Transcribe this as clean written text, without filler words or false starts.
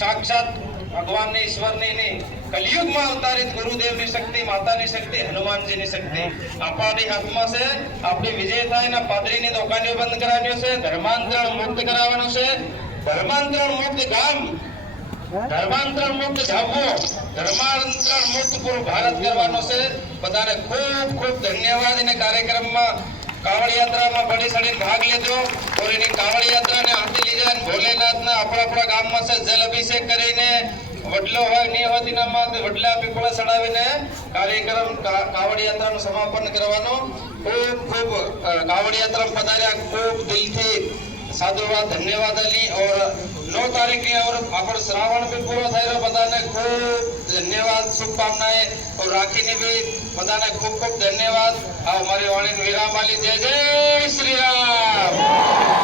साक्षात भगवान ने ईश्वर ने कलयुग में अवतारित गुरुदेव ની શક્તિ માતાની શક્તિ હનુમાનજીની શક્તિ આપણી હાથમાં છે આપણી વિજય થાય ને પાદરીની દુકાનો બંધ કરાવવાની છે ધર્માંતરણ મુક્ત કરાવવાનું છે ધર્માંતરણ મુક્ત ગામ ધર્માંતરણ મુક્ત જાવો ધર્માંતરણ મુક્ત પૂરું ભારત કરવાનો છે બધાને ખૂબ ખૂબ ધન્યવાદ અને કાર્યક્રમમાં कावड़ यात्रा में बड़ी सड़ी भाग लेजो और इन कावड़ यात्रा ने हाथी ली जाए भोलेनाथ ना अपना गाम में से जल अभिषेक करीने वडलो होय नहीं होती ना मां वडला पीपळा चढ़ावीने कार्यक्रम कावड़ यात्रा નું સમાપન કરવાનો ખૂબ ખૂબ कावड़ यात्रा में पधार्या खूब दिल थी साधुवाद धन्यवाद अली और 9 तारीख की और अपन श्रावण भी पूरा थायरो बधाने खूब धन्यवाद शुभकामनाएं और राखी ने भी बधाने खूब खूब धन्यवाद आ हमारी वाणी विराम वाली जय जय श्री राम।